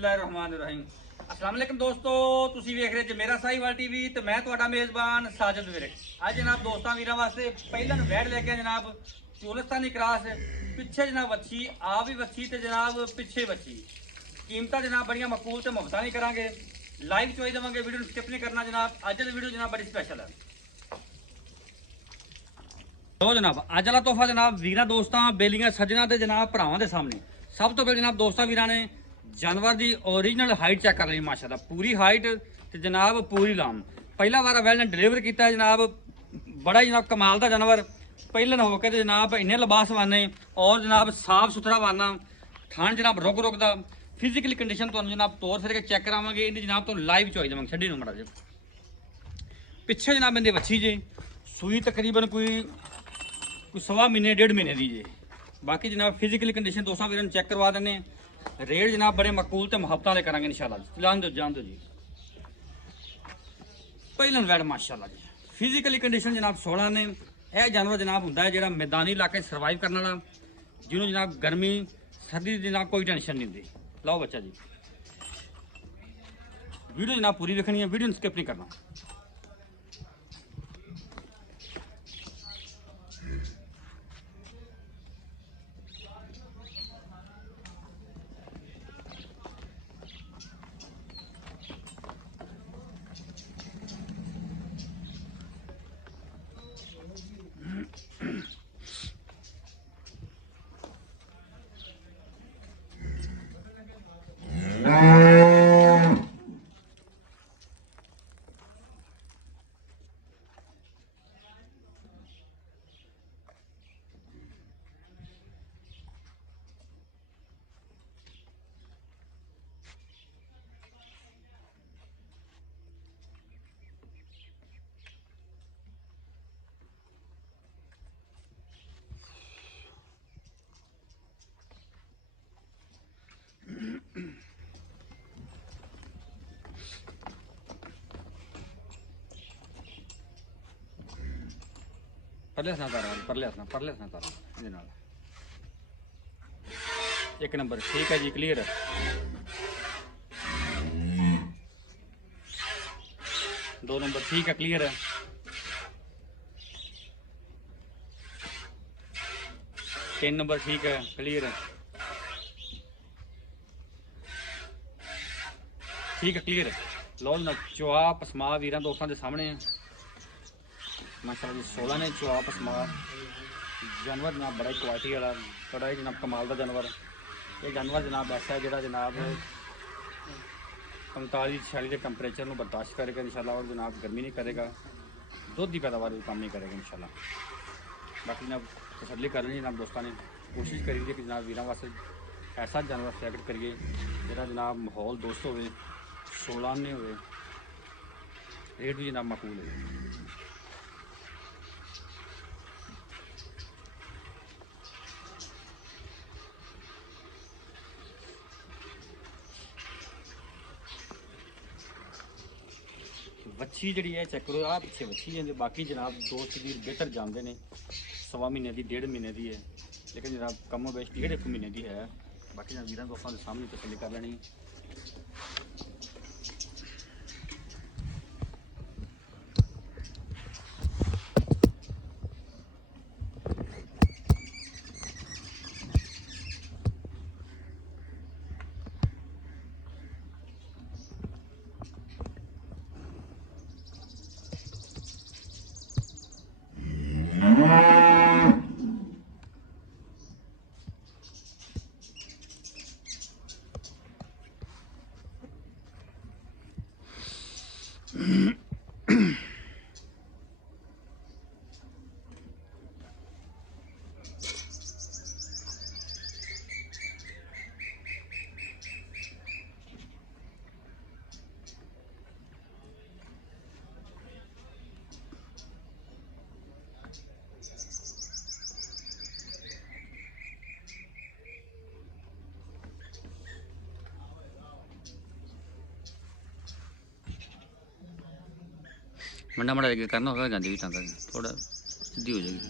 बिस्मिल्लाहिर्रहमानिर्रहीम। अस्सलाम वालेकुम दोस्तों, ਤੁਸੀਂ ਵੇਖ ਰਹੇ ਜੇ ਮੇਰਾ ਸਾਹੀਵਾਲ ਟੀਵੀ ਤੇ ਮੈਂ ਤੁਹਾਡਾ ਮੇਜ਼ਬਾਨ ਸਾਜਦ ਵਿਰਕ। ਅੱਜ ਜਨਾਬ ਦੋਸਤਾਂ ਵੀਰਾਂ ਵਾਸਤੇ ਪਹਿਲਾਂ ਵੈੜ ਲੈ ਕੇ ਜਨਾਬ ਚੋਲਸਤਾਨੀ ਕਰਾਸ ਪਿੱਛੇ ਜਨਾਬ ਵੱਛੀ ਆ ਵੀ ਵੱਛੀ ਤੇ ਜਨਾਬ ਪਿੱਛੇ ਵੱਛੀ ਕੀਮਤਾਂ ਜਨਾਬ ਬੜੀਆਂ ਮਕਬੂਲ ਤੇ ਮੁਫਤਾਂ ਨਹੀਂ ਕਰਾਂਗੇ, ਲਾਈਵ ਚੋਈ ਦੇਵਾਂਗੇ, ਵੀਡੀਓ ਨੂੰ ਸਕਿਪ ਨਹੀਂ ਕਰਨਾ ਜਨਾਬ। ਅੱਜ ਦੀ ਵੀਡੀਓ ਜਨਾਬ ਬੜੀ ਸਪੈਸ਼ਲ ਹੈ। ਲੋ ਜਨਾਬ ਅੱਜ ਵਾਲਾ ਤੋਹਫਾ ਜਨਾਬ ਵੀਰਾਂ ਦੋਸਤਾਂ ਬੇਲੀਆਂ ਸੱਜਣਾ ਤੇ ਜਨਾਬ ਭਰਾਵਾਂ ਦੇ ਸਾਹਮਣੇ। ਸਭ ਤੋਂ ਪਹਿਲਾਂ ਜਨਾਬ ਦੋਸਤਾਂ ਵੀਰਾਂ ਨੇ जानवर की ओरिजिनल हाइट चेक कर ली, माशाल्लाह पूरी हाइट तो जनाब पूरी लाम। पहला बार वेल ने डिलीवर किया है जनाब, बड़ा जनाब कमाल का जानवर पहलन होकर जनाब इन्ने लिबास वाने और जनाब साफ सुथरा वाना थान जनाब रुक रुकदा फिजिकली कंडीशन तो जनाब तौर फिर के चेक करावे। इन्हें जनाब तो लाइव चोई देवांगे छड्डी नंबर जे पिछे जनाब इन्हें वच्छी जे सूई तकरीबन कोई 1.25 महीने 1.5 महीने की जे। बाकी जनाब फिजिकली कंडीशन दोस्तों वीर चेक करवा देने। रेट जनाब बड़े मकबूल तो मुहब्बत वाले करांगे इंशाल्लाह। जान दो जी पहलन वैड माशाल्लाह जी फिजिकली कंडीशन जनाब 16 ने। यह जानवर जनाब होंदा है जिहड़ा मैदानी इलाके सर्वाइव करने वाला, जिन्होंने जनाब गर्मी सर्दी जनाब कोई टेंशन नहीं होंदी। लाओ बच्चा जी, वीडियो जनाब पूरी देखनी है, वीडियो स्किप नहीं करना। परले हसना तारा एक नंबर ठीक है जी, क्लियर है। दो नंबर ठीक है, क्लियर है। तीन नंबर ठीक है, क्लियर है। ठीक है, क्लियर है। लो ना चुआ पसमा वीर दोस्तों के सामने माशाल्लाह जी 16 ने चुआ पसमा जानवर जनाब बड़ा ही क्वालिटी वाला, बड़ा ही जनाब कमाल का जानवर। ये जानवर जनाब ऐसा है जोड़ा जनाब 45-46 के टंपरेचर में बर्दाश्त करेगा इंशाल्लाह, और जनाब गर्मी नहीं करेगा, दुध की पैदावार भी कम नहीं करेगा इंशाल्लाह। बाकी जनाब तसल्ली कर रही जनाब दोस्तों ने कोशिश करिए कि जनाब वीर वास्ते ऐसा जानवर सेलेक्ट करिए जोड़ा जनाब माहौल दोस्त हो, 16 ने हो, रेट भी जनाब मकबूल है। वच्छी जी है चेक करो, आ पिछे वच्छी है। बाकी जनाब दोस्त वीर बेहतर जानते हैं 1.25 महीने की 1.5 महीने की है, लेकिन जनाब कमो बेश 1.5 महीने की है। बाकी जनाब वीर दोस्तों के सामने तसल्ली कर लेनी। मंडा मड़ा करना होगा गांधी भी टांगा थोड़ा सीधी हो जाएगी।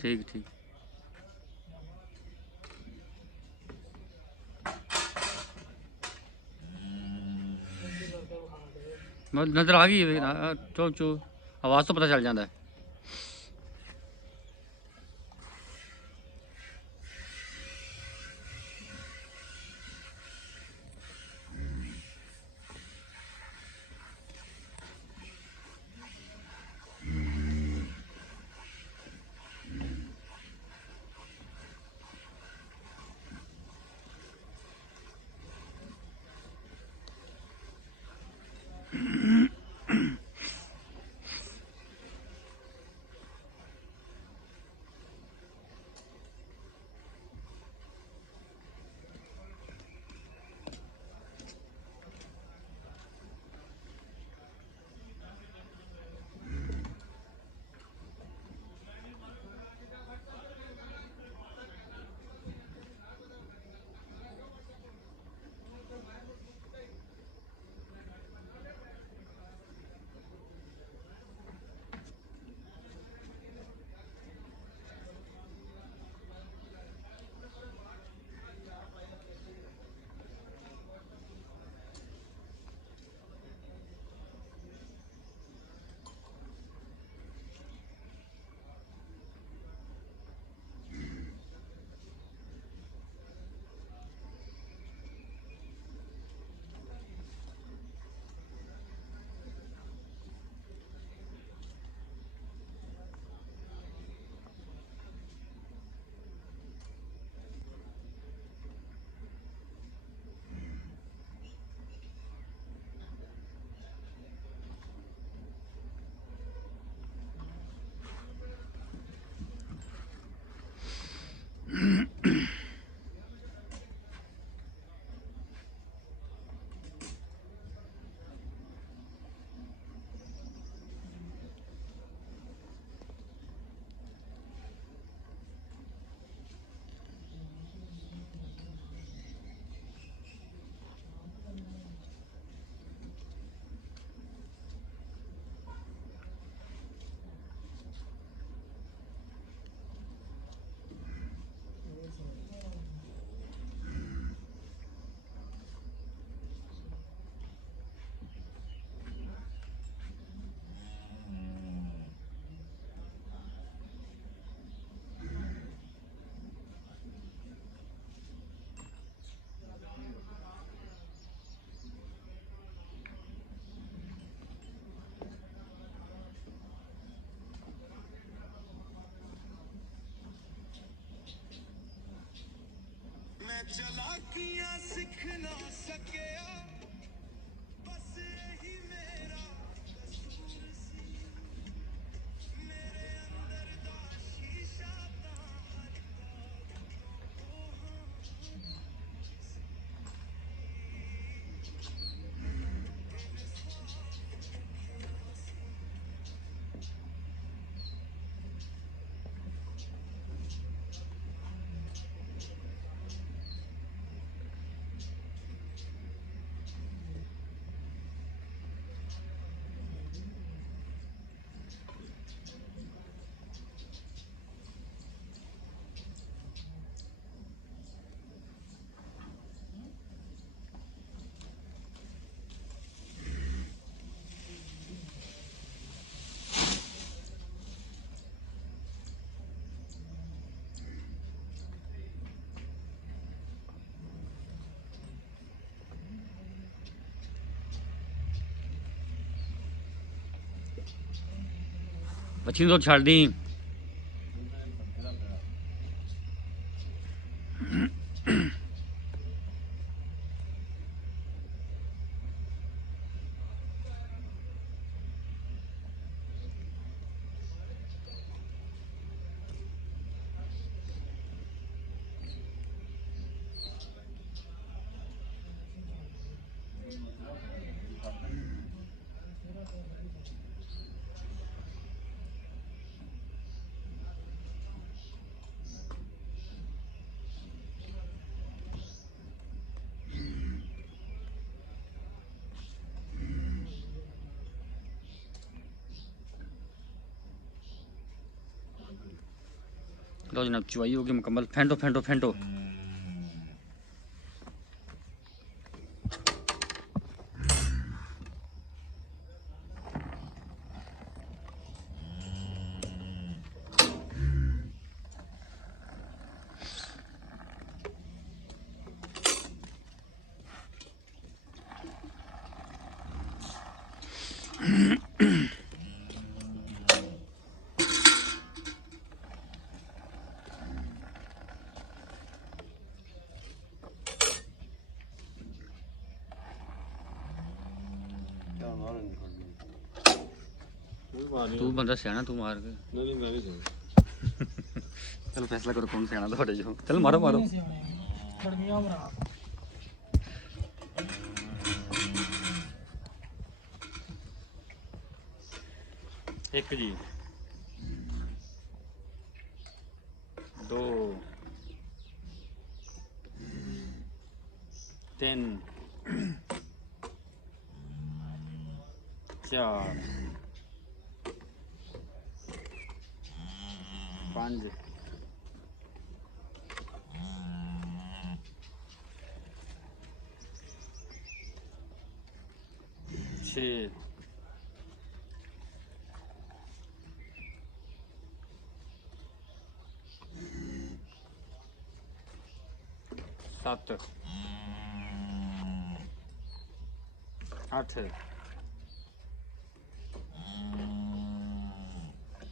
ठीक ठीक। नज़र आ गई चो चो, आवाज़ तो पता चल जाता है। चलाकियां सीख ना सके बस यही मेरा कसूर सी मेरे अंदर दा शीशा दा हर बच्ची तो छड़ दी। लो जनाब चुवाई होगी मुकम्मल। फेंटो फेंटो फेंटो। तू बंदा सियाना तू मार के चलो फैसला करो कौन सियाना थोड़े जो चल मारो मारो एक जी 2 3 4 5 6 7 8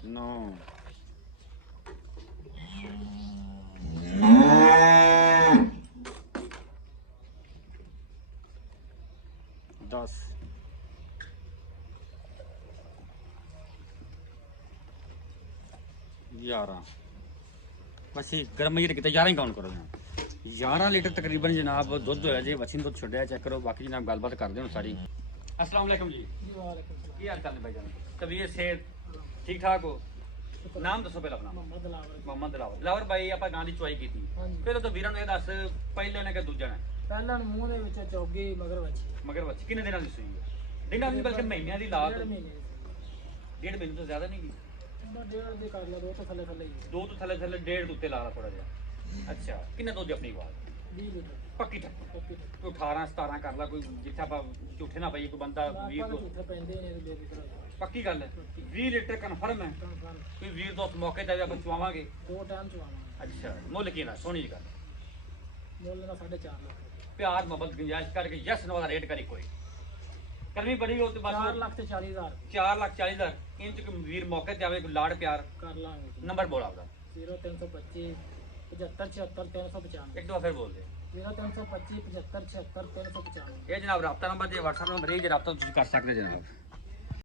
9 10 11 बस ये गर्म ही किते 11 ही काउंट करो जनाब 11 लीटर तकरीबन जनाब दुध होया जी वसी दुध छड्या चेक करो बाकी जनाब गलबात करदे हो सारी। अस्सलाम वालेकुम जी की हाल चाल है भाईजान तबीयत सेहत ठीक ठाक हो नाम दसो पहले अपना मोहम्मद दिलावर भाई ਆਪਾਂ ਗਾਂ ਦੀ ਚੁਆਈ ਕੀਤੀ ਫਿਰ ਤਾਂ ਵੀਰਾਂ ਨੂੰ ਇਹ ਦੱਸ ਪਹਿਲੇ ਨੇ ਕਿ ਦੂਜਾ ਨੇ ਪਹਿਲਾਂ ਮੂੰਹ ਦੇ ਵਿੱਚ ਚੌਗੀ ਮਗਰ ਵੱਛੀ ਕਿੰਨੇ ਦਿਨਾਂ ਦੀ ਸੂਈ ਹੈ ਦਿਨਾਂ ਦੀ ਬਲਕਿ ਮਹੀਨਿਆਂ ਦੀ ਲਾਤ ਡੇਢ ਮਹੀਨੇ ਤੋਂ ਜ਼ਿਆਦਾ ਨਹੀਂ ਗਈ ਡੇਢ ਦੇ ਕਰ ਲਿਆ ਦੋ ਤੋਂ ਥੱਲੇ ਦੋ ਤੋਂ ਥੱਲੇ ਡੇਢ ਦੇ ਉੱਤੇ ਲਾ ਲਾ ਥੋੜਾ ਜਿਹਾ ਅੱਛਾ ਕਿੰਨੇ ਦੁੱਧ ਦੀ ਆਪਣੀ ਆਵਾਜ਼ 20 ਲੀਟਰ ਪੱਕੀ ਠੱਕ ਤੂੰ 18 17 ਕਰ ਲਾ ਕੋਈ ਜਿੱਥੇ ਆਪਾਂ ਝੂਠੇ ਨਾ ਪਈਏ ਕੋਈ ਬੰਦਾ 20 ਤੋਂ ਝੂਠੇ ਪੈਂਦੇ ਨੇ ਦੇ ਲੀਟਰ ਪੱਕੀ ਗੱਲ ਹੈ 20 ਲੀਟਰ ਕਨਫਰਮ ਹੈ ਕੋਈ ਵੀਰ ਦੋਸਤ ਮੌਕੇ ਤੇ ਆਪਾਂ ਚੁਆਵਾਂਗੇ ਦੋ ਟਾਈਮ ਚਵਾਵਾਂ ਅੱਛਾ ਮੁੱਲ ਕੀ ਨਾ ਸੋਹਣੀ ਜੀ ਗੱਲ ਮੁੱਲ ਦਾ 4.5 ਲੱਖ ਪਿਆਰ ਮੁਹੱਬਤ ਗੁੰਜਾਇਸ਼ ਕਰਕੇ ਯਸ ਨੋ ਦਾ ਰੇਟ ਕਰੀ ਕੋਈ ਕਰਨੀ ਬੜੀ ਹੋ ਤੇ ਬਸ 4 ਲੱਖ ਤੇ 40,000 4,40,000 ਇੰਚ ਕੋਈ ਵੀਰ ਮੌਕੇ ਤੇ ਆਵੇ ਕੋਈ ਲਾੜ ਪਿਆਰ ਕਰ ਲਾਂਗੇ ਨੰਬਰ ਬੋਲ ਆਪਦਾ 0325 75 76 395 ਇੱਕ ਦੋ ਫਿਰ ਬੋਲ ਦੇ 0325 75 76 395 ਇਹ ਜਨਾਬ ਰਾਬਤਾ ਨੰਬਰ ਤੇ WhatsApp ਨੰਬਰ ਇਹ ਜੇ ਰਾਬਤਾ ਤੁਸੀਂ ਕਰ ਸਕਦੇ ਜਨਾਬ।